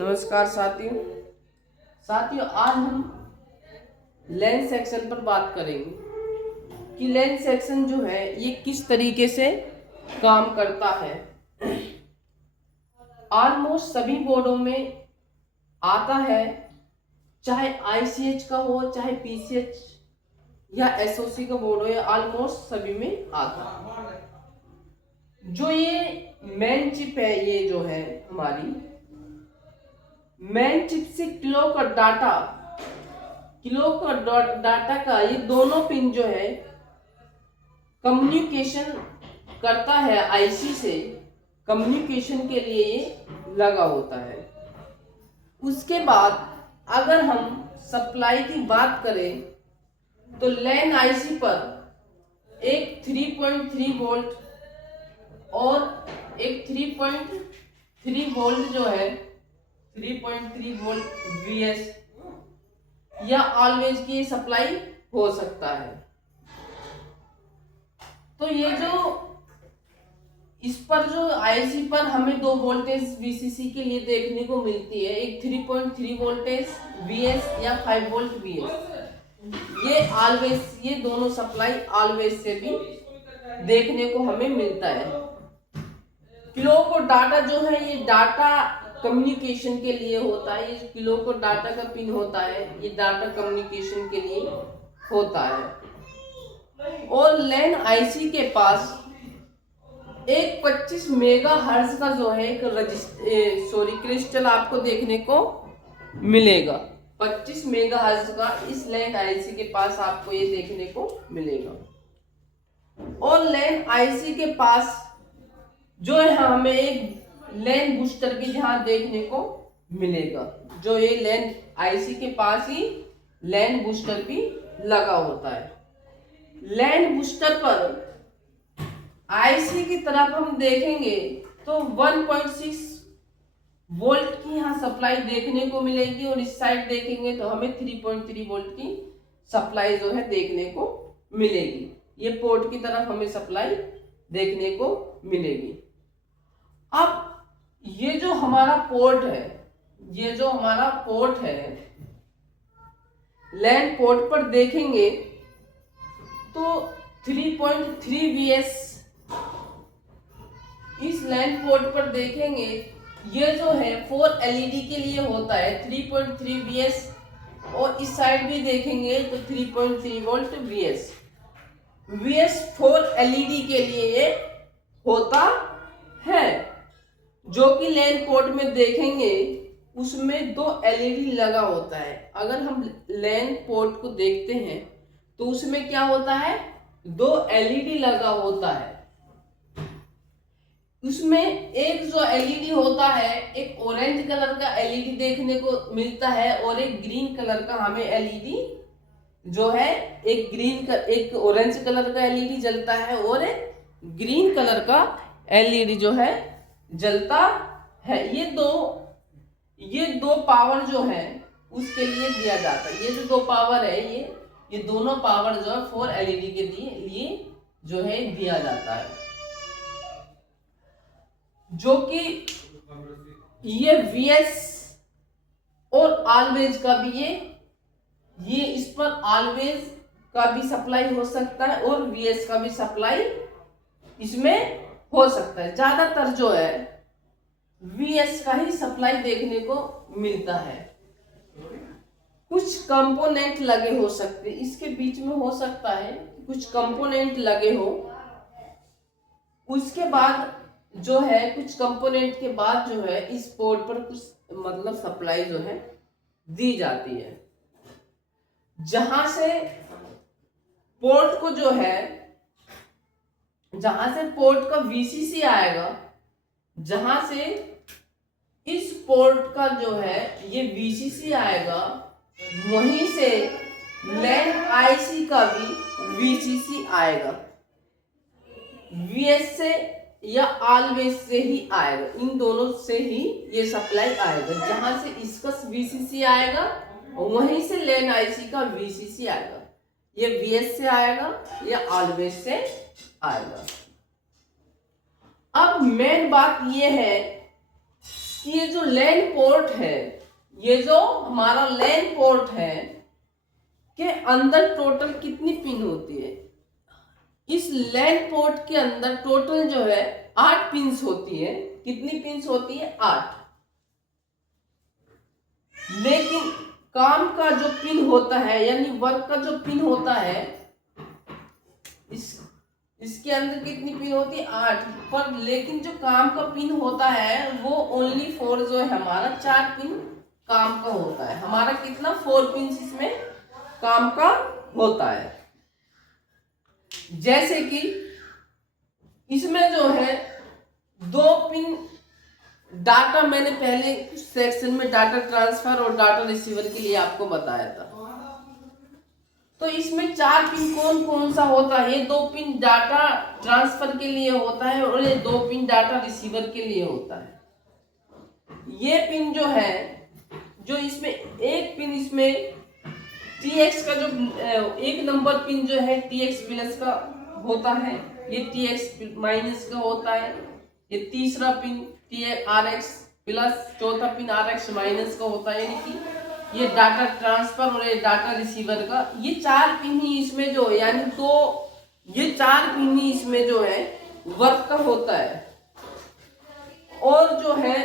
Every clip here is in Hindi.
नमस्कार साथियों आज हम लेंस सेक्शन पर बात करेंगे कि लेंस सेक्शन जो है ये किस तरीके से काम करता है। ऑलमोस्ट सभी बोर्डों में आता है, चाहे आईसीएच का हो, चाहे पीसीएच या एसओसी का बोर्ड हो, या ऑलमोस्ट सभी में आता है। जो ये मेन चिप है, ये जो है हमारी मेन चिप से किलो का डाटा का ये दोनों पिन जो है कम्युनिकेशन करता है, आईसी से कम्युनिकेशन के लिए ये लगा होता है। उसके बाद अगर हम सप्लाई की बात करें तो लैन आईसी पर एक 3.3 वोल्ट और एक 3.3 वोल्ट जो है 3.3 वोल्ट वीएस या ऑलवेज की सप्लाई हो सकता है। तो ये जो इस पर जो आईसी पर हमें दो वोल्टेज वीसीसी के लिए देखने को मिलती है, एक 3.3 वोल्टेज वीएस या 5 वोल्ट वीएस। ये ऑलवेज, ये दोनों सप्लाई ऑलवेज से भी देखने को हमें मिलता है। किलो को डाटा जो है ये डाटा कम्युनिकेशन के लिए होता है। ये किलो को डाटा का पिन होता है, ये डाटा कम्युनिकेशन के लिए होता है। और लैन आईसी के पास एक 25 मेगा हर्ट्ज का जो है एक क्रिस्टल आपको देखने को मिलेगा। 25 मेगा हर्ट्ज का इस लैन आईसी के पास आपको ये देखने को मिलेगा। और लैन आईसी के पास जो है हमें एक लैन बूस्टर भी जहां देखने को मिलेगा। जो ये लैन आईसी के पास ही लैन बूस्टर भी लगा होता है। लैन बूस्टर पर आईसी की तरफ हम देखेंगे तो 1.6 वोल्ट की यहाँ सप्लाई देखने को मिलेगी, और इस साइड देखेंगे तो हमें 3.3 वोल्ट की सप्लाई जो है देखने को मिलेगी। ये पोर्ट की तरफ हमें सप्लाई देखने को मिलेगी। अब ये जो हमारा पोर्ट है, ये जो हमारा पोर्ट है, लैन पोर्ट पर देखेंगे तो 3.3 वीएस इस लैन पोर्ट पर देखेंगे, ये जो है 4 एलईडी के लिए होता है 3.3 वीएस, और इस साइड भी देखेंगे तो 3.3 वोल्ट वीएस। वीएस 4 एलईडी के लिए ये होता है। जो कि लैन पोर्ट में देखेंगे उसमें 2 एलईडी लगा होता है। अगर हम लैन पोर्ट को देखते हैं तो उसमें क्या होता है, 2 एलईडी लगा होता है। उसमें एक जो एलईडी होता है, एक ऑरेंज कलर का एलईडी देखने को मिलता है, और एक ग्रीन कलर का हमें एलईडी जो है, एक ऑरेंज कलर का एलईडी जलता है और एक ग्रीन कलर का एलईडी जो है जलता है। ये दो पावर जो है उसके लिए दिया जाता है। ये जो 2 पावर है, ये दोनों पावर जो है 4 एलईडी के लिए जो है दिया जाता है। जो कि ये वीएस और ऑलवेज का भी ये इस पर ऑलवेज का भी सप्लाई हो सकता है और वीएस का भी सप्लाई इसमें हो सकता है। ज्यादातर जो है वीएस का ही सप्लाई देखने को मिलता है। कुछ कंपोनेंट लगे हो सकते, इसके बीच में हो सकता है कुछ कंपोनेंट लगे हो। उसके बाद जो है कुछ कंपोनेंट के बाद जो है इस पोर्ट पर कुछ मतलब सप्लाई जो है दी जाती है, जहां से पोर्ट को जो है, जहां से पोर्ट का वीसीसी आएगा, जहां से इस पोर्ट का जो है ये वीसीसी आएगा, वहीं से लैन आईसी का भी वीसीसी आएगा। वीएस से या ऑलवेज से ही आएगा, इन दोनों से ही ये सप्लाई आएगा। जहां से इसका वीसीसी आएगा वहीं से लैन आईसी का वीसीसी आएगा। ये वीएस से आएगा या ऑलवेज से आएगा। अब मेन बात ये है कि ये जो लैन पोर्ट है, ये जो हमारा लैन पोर्ट है के अंदर टोटल कितनी पिन होती है। इस लैन पोर्ट के अंदर टोटल जो है 8 पिन्स होती है। कितनी पिन्स होती है? 8। लेकिन काम का जो पिन होता है यानी वर्क का जो पिन होता है, इसके अंदर कितनी पिन होती है? 8। पर लेकिन जो काम का पिन होता है वो ओनली 4 जो है हमारा 4 पिन काम का होता है। हमारा कितना? 4 पिन इसमें काम का होता है। जैसे कि इसमें जो है 2 पिन डाटा, मैंने पहले सेक्शन में डाटा ट्रांसफर और डाटा रिसीवर के लिए आपको बताया था। तो इसमें 4 पिन कौन कौन सा होता है? ये 2 पिन डाटा ट्रांसफर के लिए होता है और ये 2 पिन डाटा रिसीवर के लिए होता है। ये पिन जो है, जो इसमें एक पिन इसमें TX का जो 1 नंबर पिन जो है TX प्लस का होता है, ये TX माइनस का होता है। ये तीसरा पिन RX प्लस, चौथा पिन RX माइनस का होता है। यानी कि ये डाटा ट्रांसफर और ये डाटा रिसीवर का, ये 4 पिन ही इसमें जो है, यानी तो ये 4 पिन ही इसमें जो है वर्क का होता है। और जो है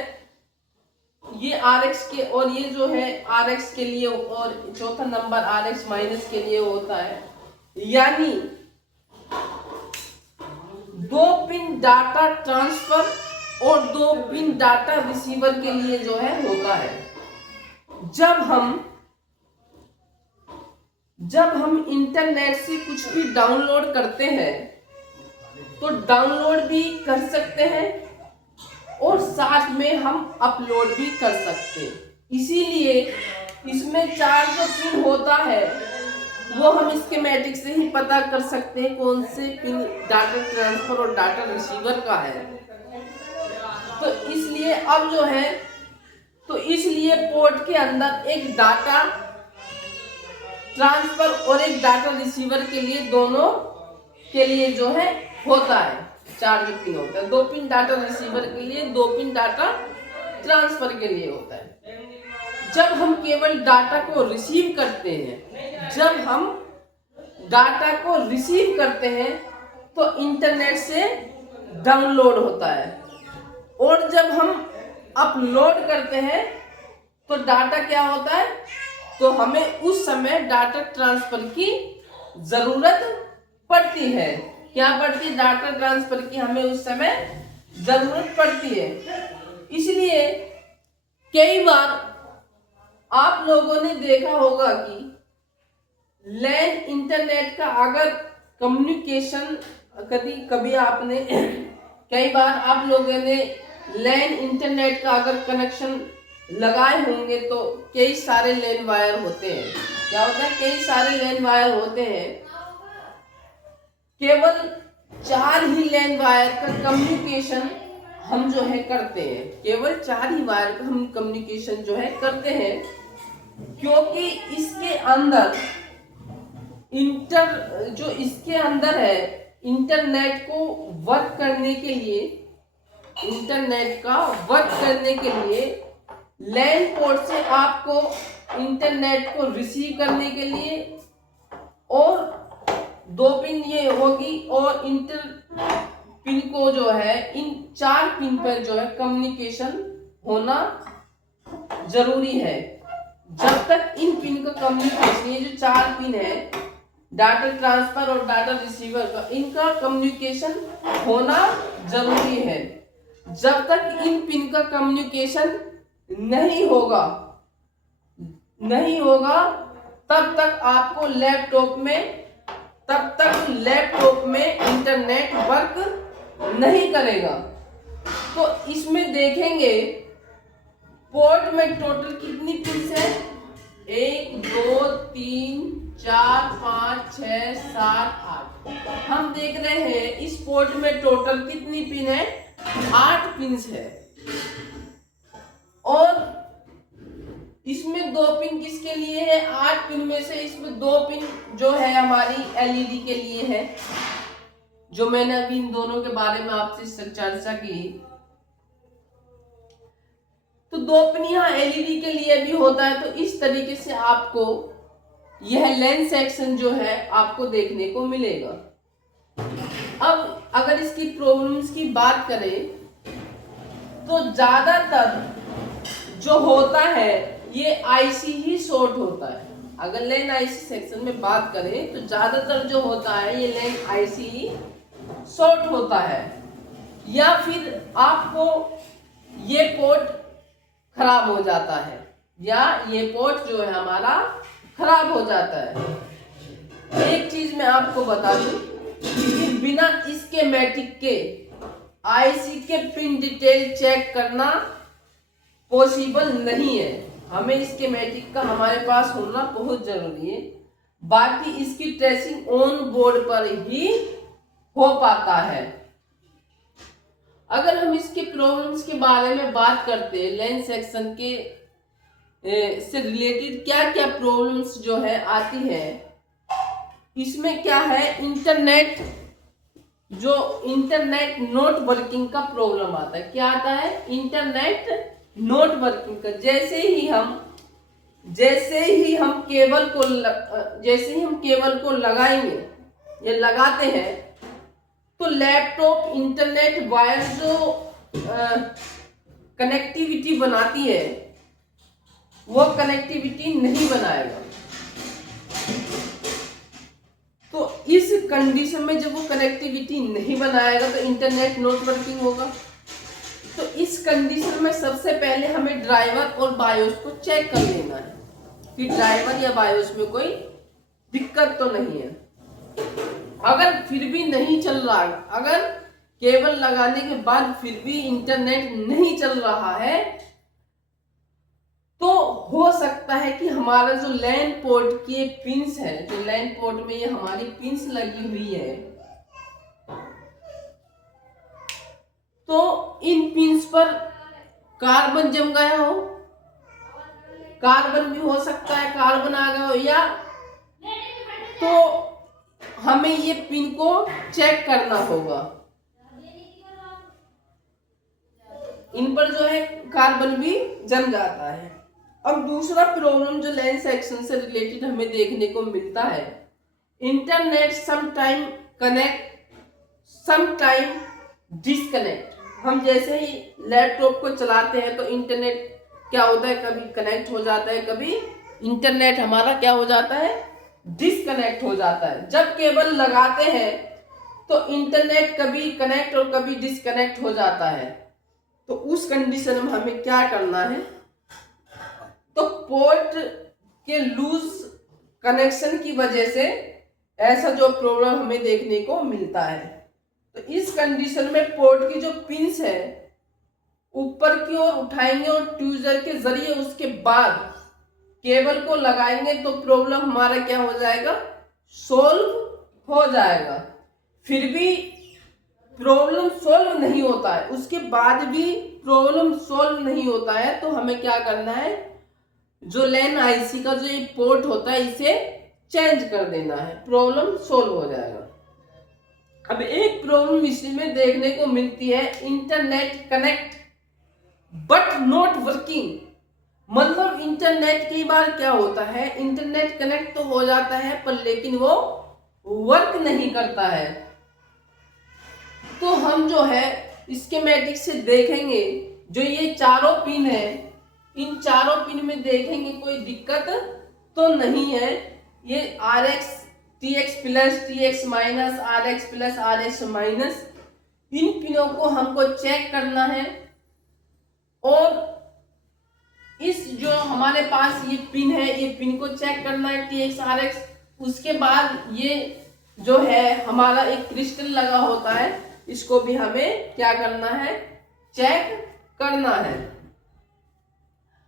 ये RX के, और ये जो है RX के लिए, और चौथा नंबर RX माइनस के लिए होता है। यानी 2 पिन डाटा ट्रांसफर और 2 पिन डाटा रिसीवर के लिए जो है होता है। जब हम इंटरनेट से कुछ भी डाउनलोड करते हैं तो डाउनलोड भी कर सकते हैं और साथ में हम अपलोड भी कर सकते हैं। इसीलिए इसमें 4 जो पिन होता है वो हम स्कीमेटिक से ही पता कर सकते हैं कौन से पिन डाटा ट्रांसफर और डाटा रिसीवर का है। तो इसलिए अब जो है, तो इसलिए पोर्ट के अंदर एक डाटा ट्रांसफर और एक डाटा रिसीवर के लिए, दोनों के लिए जो है होता है 4 जो पिन होता है। 2 पिन डाटा रिसीवर के लिए, 2 पिन डाटा ट्रांसफर के लिए होता है। जब हम केवल डाटा को रिसीव करते हैं, जब हम डाटा को रिसीव करते हैं तो इंटरनेट से डाउनलोड होता है, और जब हम अपलोड करते हैं तो डाटा क्या होता है, तो हमें उस समय डाटा ट्रांसफर की जरूरत पड़ती है। क्या पड़ती है? डाटा ट्रांसफर की हमें उस समय जरूरत पड़ती है। इसलिए कई बार आप लोगों ने देखा होगा कि लैन इंटरनेट का अगर कम्युनिकेशन, कभी आपने कई बार आप लोगों ने लैन इंटरनेट का अगर कनेक्शन लगाए होंगे तो कई सारे लैन वायर होते हैं। क्या होता है? कई सारे लैन वायर होते हैं। केवल 4 ही लैन वायर का कम्युनिकेशन हम जो है करते हैं। केवल 4 ही वायर का हम कम्युनिकेशन जो है करते हैं, क्योंकि इसके अंदर जो इसके अंदर है, इंटरनेट को वर्क करने के लिए, इंटरनेट का वर्क करने के लिए लैन पोर्ट से आपको इंटरनेट को रिसीव करने के लिए और 2 पिन ये होगी, और इंटर पिन को जो है इन 4 पिन पर जो है कम्युनिकेशन होना जरूरी है। जब तक इन पिन का कम्युनिकेशन, ये जो 4 पिन है डाटा ट्रांसफर और डाटा रिसीवर का, इनका कम्युनिकेशन होना जरूरी है। जब तक इन पिन का कम्युनिकेशन नहीं होगा तब तक आपको लैपटॉप में इंटरनेट वर्क नहीं करेगा। तो इसमें देखेंगे पोर्ट में टोटल कितनी पिन है? 1 2 3 4 5 6 7 8। हम देख रहे हैं इस पोर्ट में टोटल कितनी पिन है? 8 पिन है। और इसमें 2 पिन किसके लिए है? 8 पिन में से इसमें 2 पिन जो है हमारी LED के लिए है, जो मैंने अभी इन दोनों के बारे में आपसे चर्चा की। दो पिन यहाँ एलईडी के लिए भी होता है। तो इस तरीके से आपको यह लेंस सेक्शन जो है आपको देखने को मिलेगा। अब अगर इसकी प्रॉब्लम्स की बात करें तो ज्यादातर जो होता है ये आईसी ही शॉर्ट होता है। अगर लेन आईसी सेक्शन में बात करें तो ज्यादातर जो होता है ये लेन आईसी ही शॉर्ट होता है, या फिर आपको ये पोर्ट खराब हो जाता है, या ये पोर्ट जो है हमारा खराब हो जाता है। एक चीज मैं आपको बता दूं कि बिना स्कीमेटिक के आईसी के पिन डिटेल चेक करना पॉसिबल नहीं है। हमें स्कीमेटिक का हमारे पास होना बहुत जरूरी है, बाकी इसकी ट्रेसिंग ऑन बोर्ड पर ही हो पाता है। अगर हम इसके प्रॉब्लम्स के बारे में बात करते हैं, लेंस सेक्शन के से रिलेटेड क्या क्या प्रॉब्लम्स जो है आती है, इसमें क्या है, इंटरनेट नोट वर्किंग का प्रॉब्लम आता है। क्या आता है? इंटरनेट नोट वर्किंग का। जैसे ही हम केबल को लगाएंगे या लगाते हैं तो लैपटॉप इंटरनेट वायर जो कनेक्टिविटी बनाती है वो कनेक्टिविटी नहीं बनाएगा। तो इस कंडीशन में जब वो कनेक्टिविटी नहीं बनाएगा तो इंटरनेट नॉट वर्किंग होगा। तो इस कंडीशन में सबसे पहले हमें ड्राइवर और बायोस को चेक कर लेना है कि ड्राइवर या बायोस में कोई दिक्कत तो नहीं है। अगर फिर भी नहीं चल रहा है, अगर केबल लगाने के बाद फिर भी इंटरनेट नहीं चल रहा है, तो हो सकता है कि हमारा जो लैन पोर्ट के पिंस है, जो लैन पोर्ट में ये हमारी पिंस लगी हुई है, तो इन पिंस पर कार्बन जम गया हो, कार्बन भी हो सकता है, कार्बन आ गया हो, या तो हमें ये पिन को चेक करना होगा। इन पर जो है कार्बन भी जम जाता है। अब दूसरा प्रॉब्लम जो लेंस सेक्शन से रिलेटेड हमें देखने को मिलता है, internet sometime connect sometime disconnect. हम जैसे ही लैपटॉप को चलाते हैं तो इंटरनेट क्या होता है, कभी कनेक्ट हो जाता है, कभी इंटरनेट हमारा क्या हो जाता है, डिस्कनेक्ट हो जाता है। जब केबल लगाते हैं तो इंटरनेट कभी कनेक्ट और कभी डिस्कनेक्ट हो जाता है। तो उस कंडीशन में हमें क्या करना है, तो पोर्ट के लूज कनेक्शन की वजह से ऐसा जो प्रॉब्लम हमें देखने को मिलता है। तो इस कंडीशन में पोर्ट की जो पिंस है ऊपर की ओर उठाएंगे और ट्यूजर के जरिए उसके बाद केबल को लगाएंगे तो प्रॉब्लम हमारा क्या हो जाएगा, सोल्व हो जाएगा। फिर भी प्रॉब्लम सोल्व नहीं होता है, उसके बाद भी प्रॉब्लम सोल्व नहीं होता है, तो हमें क्या करना है, जो लेन आईसी का जो ये पोर्ट होता है इसे चेंज कर देना है, प्रॉब्लम सोल्व हो जाएगा। अब एक प्रॉब्लम इसमें देखने को मिलती है, internet connect but not working. मतलब इंटरनेट कई बार क्या होता है, इंटरनेट कनेक्ट तो हो जाता है पर लेकिन वो वर्क नहीं करता है। तो हम जो है स्कीमेटिक से देखेंगे, जो ये चारों पिन है, इन चारों पिन में देखेंगे कोई दिक्कत तो नहीं है। ये RX TX plus TX minus RX plus RX minus, इन पिनों को हमको चेक करना है। और इस जो हमारे पास ये पिन है, ये पिन को चेक करना है TX RX। उसके बाद ये जो है हमारा एक क्रिस्टल लगा होता है, इसको भी हमें क्या करना है, चेक करना है।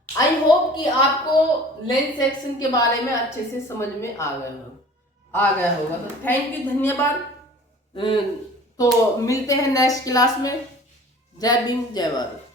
आई होप कि आपको लेंस सेक्शन के बारे में अच्छे से समझ में आ गया होगा। तो थैंक यू, धन्यवाद। तो मिलते हैं नेक्स्ट क्लास में। जय भीम, जय भारत।